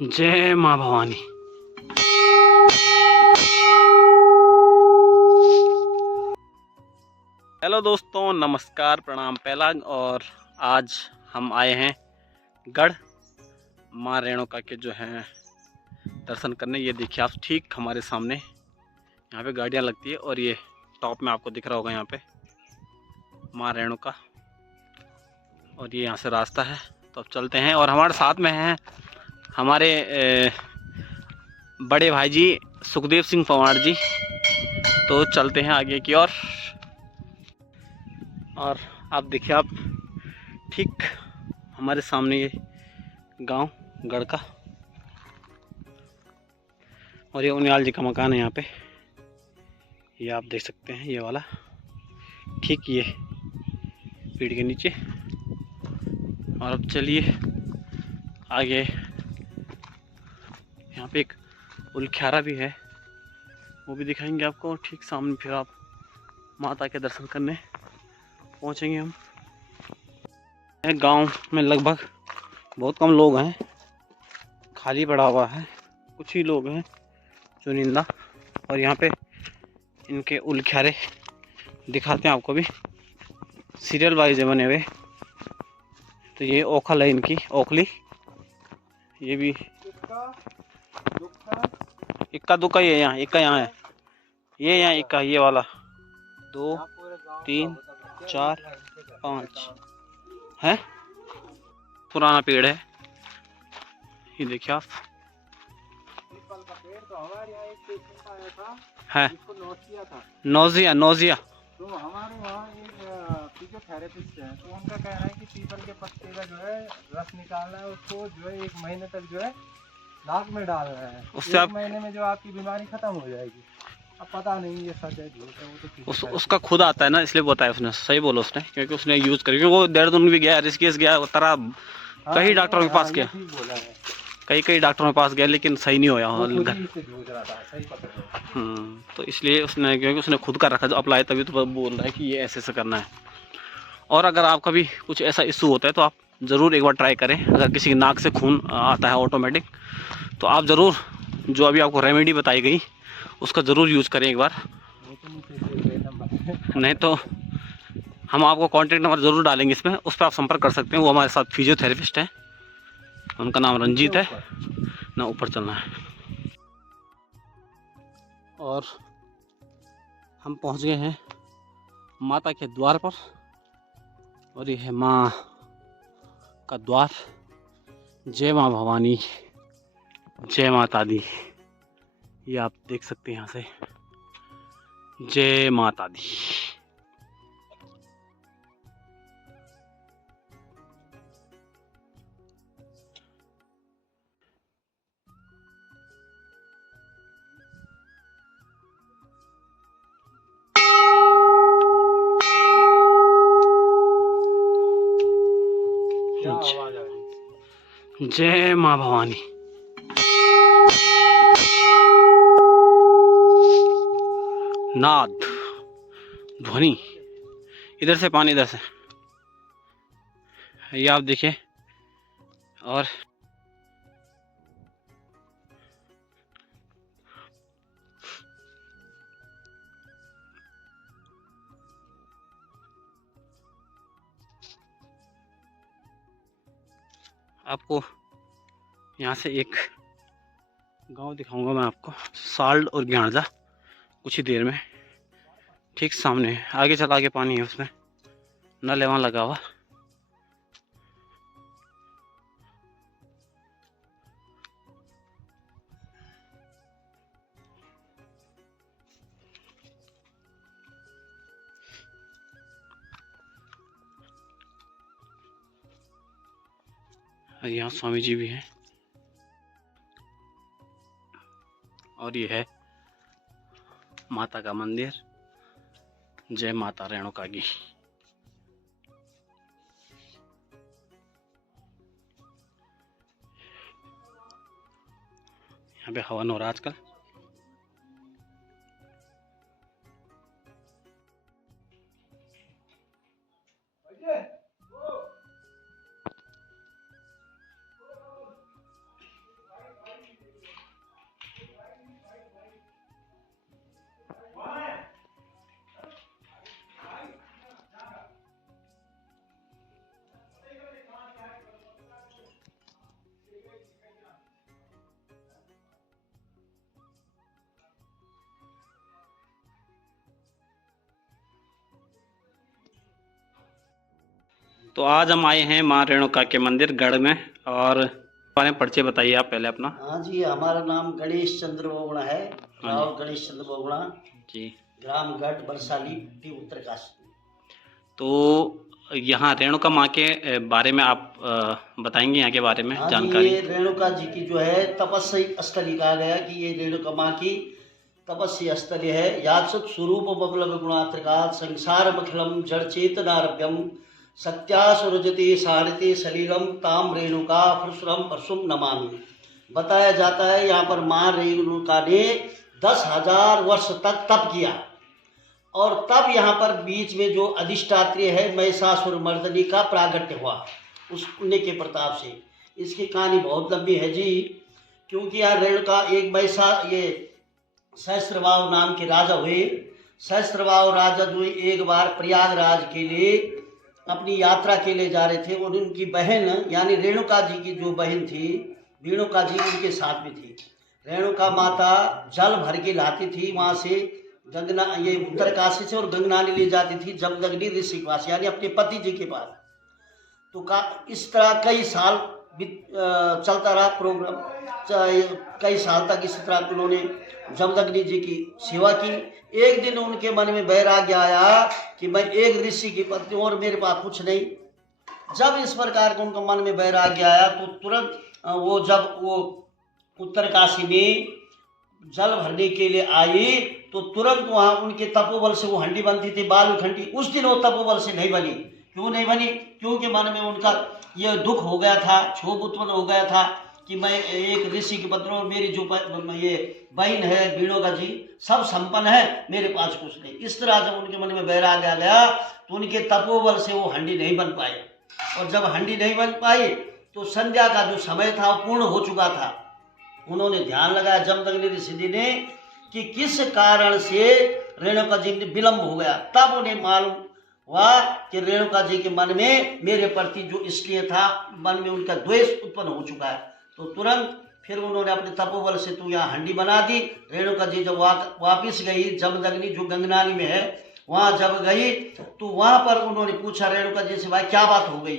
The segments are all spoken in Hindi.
जय माँ भवानी। हेलो दोस्तों, नमस्कार, प्रणाम पहलाग। और आज हम आए हैं गढ़ माँ रेणुका के जो हैं दर्शन करने। ये देखिए आप, ठीक हमारे सामने यहाँ पे गाड़ियाँ लगती है और ये टॉप में आपको दिख रहा होगा यहाँ पे माँ रेणुका, और ये यहाँ से रास्ता है। तो अब चलते हैं। और हमारे साथ में हैं हमारे बड़े भाई जी सुखदेव सिंह पंवार जी। तो चलते हैं आगे की ओर। और आप देखिए आप, ठीक हमारे सामने ये गांव गढ़ का, और ये उनियाल जी का मकान है यहाँ पे। ये आप देख सकते हैं, ये वाला ठीक ये पेड़ के नीचे। और अब चलिए आगे। यहाँ पे एक उलख्यारा भी है, वो भी दिखाएंगे आपको। ठीक सामने फिर आप माता के दर्शन करने पहुँचेंगे हम। गांव में लगभग बहुत कम लोग हैं, खाली पड़ा हुआ है, कुछ ही लोग हैं चुनिंदा। और यहाँ पे इनके उलख्यारे दिखाते हैं आपको भी, सीरियल वाइज बने हुए। तो ये ओखल है इनकी, ओखली। ये भी इक्का दुक्का ही है, यहाँ इक्का यहाँ है, ये यहाँ इक्का, ये वाला 2 3 4 5 है। पुराना पेड़ है, ये देखिए आप। है नोजिया, नोजिया। तो हमारे वहाँ एक फिजियोथेरेपिस्ट है, तो उनका कहना है कि पीपल के पत्ते का जो है रस निकालना है, उसको जो है 1 महीने तक जो है नाक में डालना है। उससे 1 महीने में जो आपकी बीमारी खत्म हो जाएगी। अब पता नहीं ये सच है झूठ है, वो तो उसका खुद आता है ना, इसलिए बताया उसने। सही बोला उसने, क्योंकि उसने यूज करी। क्योंकि वो देहरादून भी गया, ऋषिकेश गया, तरह कई डॉक्टरों के पास गया, कई डॉक्टरों के पास गया, लेकिन सही नहीं होया। तो इसलिए उसने, क्योंकि उसने खुद का रखा जो अप्लाई, तभी तो बोल रहा है कि ये ऐसे करना है। और अगर आपका भी कुछ ऐसा इशू होता है तो आप ज़रूर एक बार ट्राई करें। अगर किसी की नाक से खून आता है ऑटोमेटिक, तो आप ज़रूर जो अभी आपको रेमेडी बताई गई उसका ज़रूर यूज़ करें एक बार। नहीं तो हम आपको कॉन्टैक्ट नंबर ज़रूर डालेंगे इसमें, उस पर आप संपर्क कर सकते हैं। वो हमारे साथ फिजियोथेरेपिस्ट हैं, उनका नाम रंजीत है ना। ऊपर चलना है। और हम पहुंच गए हैं माता के द्वार पर, और ये है माँ का द्वार। जय माँ भवानी, जय माता दी। ये आप देख सकते हैं यहाँ से, जय माता दी। जय माँ भवानी। नाद ध्वनि, इधर से पानी, इधर से। ये आप देखिए। और आपको यहाँ से एक गांव दिखाऊंगा मैं आपको, साल्ड और ग्याणजा, कुछ ही देर में। ठीक सामने आगे चला के पानी है, उसमें नल वहाँ लगा हुआ। यहाँ स्वामी जी भी हैं। और ये है माता का मंदिर। जय माता रेणुका की। यहाँ पे हवन हो रहा है आजकल। तो आज हम आए हैं माँ रेणुका के मंदिर गढ़ में, और बारे में परिचय बताइए आप पहले अपना। हाँ जी, हमारा नाम गणेश चंद्र बोगड़ा है। हाँ राव गणेश चंद्र बोगड़ा जी। ग्राम गढ़ बरसाली उत्तरकाशी। तो यहाँ रेणुका माँ के बारे में आप बताएंगे यहाँ के बारे में हाँ जानकारी। ये रेणुका जी की जो है तपस्या स्थली कहा गया कि ये रेणुका माँ की तपस्या स्थली है। याचक स्वरूप बबलव गुणात्रिकात संसार मखिलम जड़ चेतनारभ्यम सत्यासुरजते सारिते सलीलम ताम रेणुका परशुरम परशुम नमामि। बताया जाता है यहाँ पर माँ रेणुका ने 10,000 वर्ष तक तप किया, और तब यहाँ पर बीच में जो अधिष्ठात्री है महिषासुर मर्दनी का प्रागट्य हुआ उस पुण्य के प्रताप से। इसकी कहानी बहुत लंबी है जी, क्योंकि यहाँ रेणुका एक ये सहस्त्रवाव नाम के राजा हुए। सहस्त्रवाव राजा जो एक बार प्रयागराज के लिए अपनी यात्रा के लिए जा रहे थे, और उनकी बहन यानी रेणुका जी की जो बहन थी रेणुका जी उनके साथ में थी। रेणुका माता जल भर के लाती थी वहाँ से गंगना, ये उत्तरकाशी से, और गंगनानी ले जाती थी जमदग्नि ऋषि के पास यानी अपने पति जी के पास। तो इस तरह कई साल चलता रहा प्रोग्राम। कई साल तक इसी तरह उन्होंने जमदग्नि जी की सेवा की। एक दिन उनके मन में वैराग्य आया कि मैं एक ऋषि की पत्नी हूं और मेरे पास कुछ नहीं। जब इस प्रकार का उनका मन में वैराग्य आया तो तुरंत जब वो उत्तरकाशी में जल भरने के लिए आई तो तुरंत वहाँ उनके तपोबल से वो हंडी बनती थी, बालू हंडी। उस दिन वो तपोबल से नहीं बनी। क्यों नहीं बनी? क्योंकि मन में उनका ये दुख हो गया था, क्षोभ उत्पन्न हो गया था कि मैं एक ऋषि की पत्नी और मेरी जो ये बहन है रेणुका जी सब संपन्न है, मेरे पास कुछ नहीं। इस तरह जब उनके मन में वैराग्य आ गया तो उनके तपोबल से वो हंडी नहीं बन पाए, और जब हंडी नहीं बन पाई तो संध्या का जो समय था वो पूर्ण हो चुका था। उन्होंने ध्यान लगाया जमदग्नि ऋषि जी ने कि किस कारण से रेणुका जी ने विलंब हो गया। तब उन्हें मालूम हुआ कि रेणुका जी के मन में मेरे प्रति जो इसलिए था, मन में उनका द्वेष उत्पन्न हो चुका है। तो तुरंत फिर उन्होंने अपने तपोबल से तो यहाँ हंडी बना दी। रेणुका जी जब वापिस गई जमदग्नि जो गंगनानी में है वहाँ जब गई तो वहाँ पर उन्होंने पूछा रेणुका जी से, भाई क्या बात हो गई,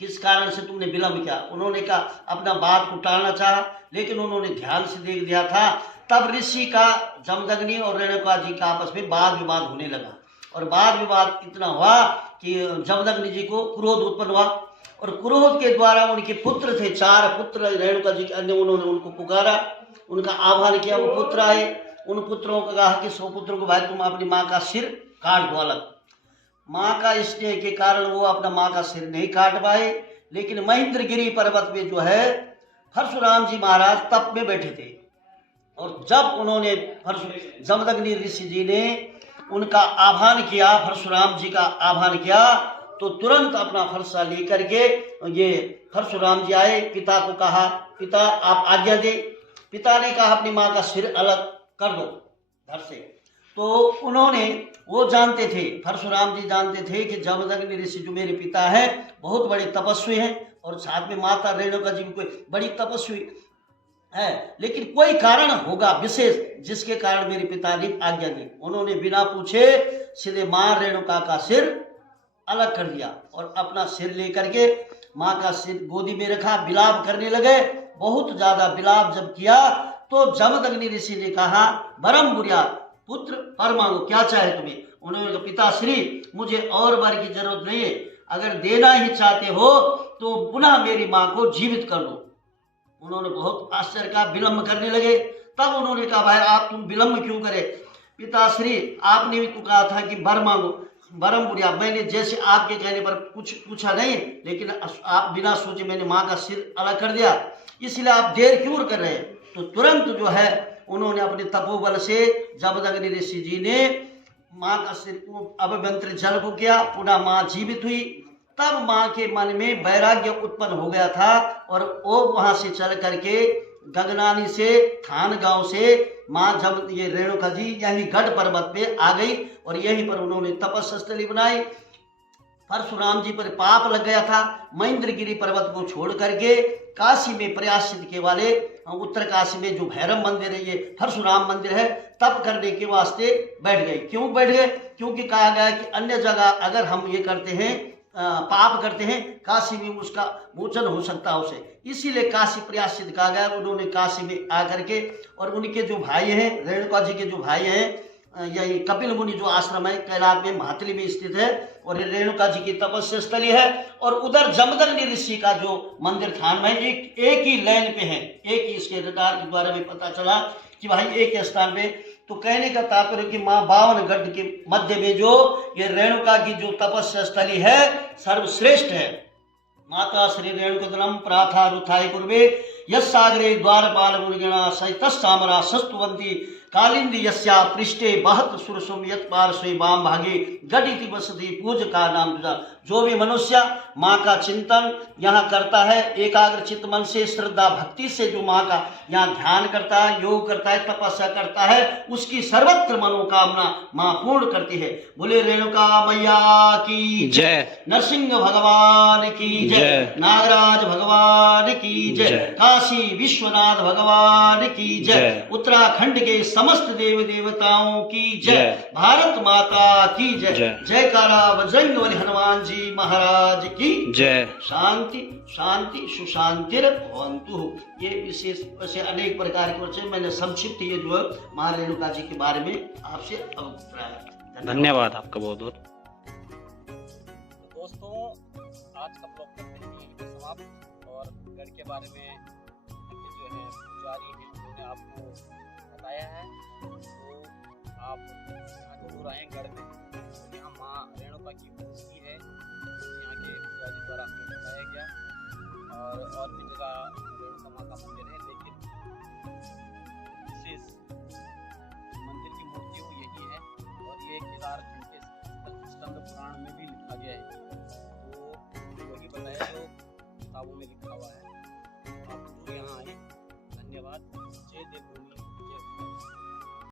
किस कारण से तुमने विलंब किया? उन्होंने कहा अपना बात को टालना चाहा, लेकिन उन्होंने ध्यान से देख दिया था। तब ऋषि का जमदग्नि और रेणुका जी का आपस में वाद विवाद होने लगा, और वाद विवाद इतना हुआ कि जमदग्नि जी को क्रोध उत्पन्न हुआ, और क्रोध के द्वारा उनके पुत्र थे 4 पुत्र रेणुका जी के अन्य, उन्होंने उनको पुकारा, उनका आह्वान किया। वो पुत्र आए, उन पुत्रों को कहा कि 100 पुत्रों को भाई तुम अपनी माँ का सिर काट दो अलग। माँ का स्नेह के कारण वो अपना माँ का सिर नहीं काट पाए, लेकिन महेंद्रगिरी पर्वत में जो है परशुराम जी महाराज तप में बैठे थे, और जब उन्होंने जमदग्नि ऋषि जी ने उनका आह्वान किया, परशुराम जी का आह्वान किया, तो तुरंत अपना फरसा लेकर के ये परशुराम जी आए। पिता को कहा, पिता आप आज्ञा दे। पिता ने कहा अपनी माँ का सिर अलग कर दो घर से। तो उन्होंने वो जानते थे, परशुराम जी जानते थे कि जमदग्नि ऋषि जो मेरे पिता हैं बहुत बड़े तपस्वी हैं, और साथ में माता रेणुका जी भी कोई बड़ी तपस्वी है, लेकिन कोई कारण होगा विशेष जिसके कारण मेरे पिता ने आज्ञा दी। उन्होंने बिना पूछे सीधे माँ रेणुका का सिर अलग कर दिया, और अपना सिर लेकर के माँ का सिर गोदी में रखा, विलाप करने लगे। बहुत ज्यादा विलाप जब किया तो जमदग्नि ऋषि ने कहा, बरम बुरिया पुत्र वर मांगो, क्या चाहे तुम्हें? उन्होंने कहा पिता श्री मुझे और वर की जरूरत नहीं है, अगर देना ही चाहते हो तो पुनः मेरी माँ को जीवित कर दो। उन्होंने बहुत आश्चर्य का विलंब करने लगे। तब उन्होंने कहा भाई आप तुम विलंब क्यों करे? पिताश्री आपने भी तो कहा था कि वर मांगो। बरम बुढ़िया मैंने जैसे आपके कहने पर कुछ पूछा नहीं, लेकिन आप बिना सोचे मैंने माँ का सिर अलग कर दिया, इसलिए आप देर क्यों कर रहे हैं? तो तुरंत जो है उन्होंने अपने तपोबल से जमदग्नि ऋषि जी ने माँ का सिर को अभ्यंतर जल को किया, पुनः माँ जीवित हुई। तब माँ के मन में वैराग्य उत्पन्न हो गया था, और वो वहां से चल करके गगनानी से थान गांव से माँ जब ये रेणुका जी यही गढ़ पर्वत पे आ गई, और यहीं पर उन्होंने तपस्या स्थली बनाई। परशुराम जी पर पाप लग गया था, महेंद्रगिरी पर्वत को छोड़ करके काशी में प्रयासित के वाले उत्तर काशी में जो भैरव मंदिर है, ये परशुराम मंदिर है, तप करने के वास्ते बैठ गए। क्यों बैठ गए? क्योंकि कहा गया कि अन्य जगह अगर हम ये करते हैं पाप करते हैं, काशी में उसका मोचन हो सकता है उसे। इसीलिए काशी प्रायश्चित कहा गया। उन्होंने काशी में आकर के, और उनके जो भाई हैं, रेणुका जी के जो भाई हैं, यही कपिल मुनि जो आश्रम है कैलाश में महातली में स्थित है, और ये रेणुका जी की तपस्या स्थली है। और उधर जमदग्नि ऋषि का जो मंदिर थान में एक ही लाइन पे है, एक ही इसके रडार के द्वारा भी पता चला कि भाई एक स्थान पे। तो कहने का तात्पर्य कि माँ 52 गढ़ के मध्य में जो ये रेणुका की जो तपस्या स्थली है सर्वश्रेष्ठ है। माता श्री रेणुकदनम प्राथा रुथाय कुर्वे यस्सागरे द्वारपाल मुनिगणा सहितस्सामरा सस्तुवंती कालिंदी यस्या पृष्ठे बहत सुरसुम यत पार्श्वे वाम भागे गडिति बसती पूज का नाम तुझा। जो भी मनुष्य माँ का चिंतन यहाँ करता है, एकाग्र चित्त मन से श्रद्धा भक्ति से जो माँ का यहाँ ध्यान करता है, योग करता है, तपस्या करता है, उसकी सर्वत्र मनोकामना माँ पूर्ण करती है। बोले रेणुका मैया की जय, नरसिंह भगवान की जय, नागराज भगवान की जय, काशी विश्वनाथ भगवान की जय, उत्तराखंड के समस्त देव देवताओं की जय, भारत माता की जय। जयकारा बजरंगबली हनुमान जी महाराज की जय। शांति शांति सुशांतिर भवन्तु। ये विशेष ऐसे अनेक प्रकार के वचन मैंने संक्षिप्त ये जो है माँ रेणुका जी के बारे में आपसे अवगत कराया। धन्यवाद आपका बहुत बहुत। दोस्तों आज का ब्लॉग करते हैं समाप्त, और गढ़ के बारे में जो है जारी है।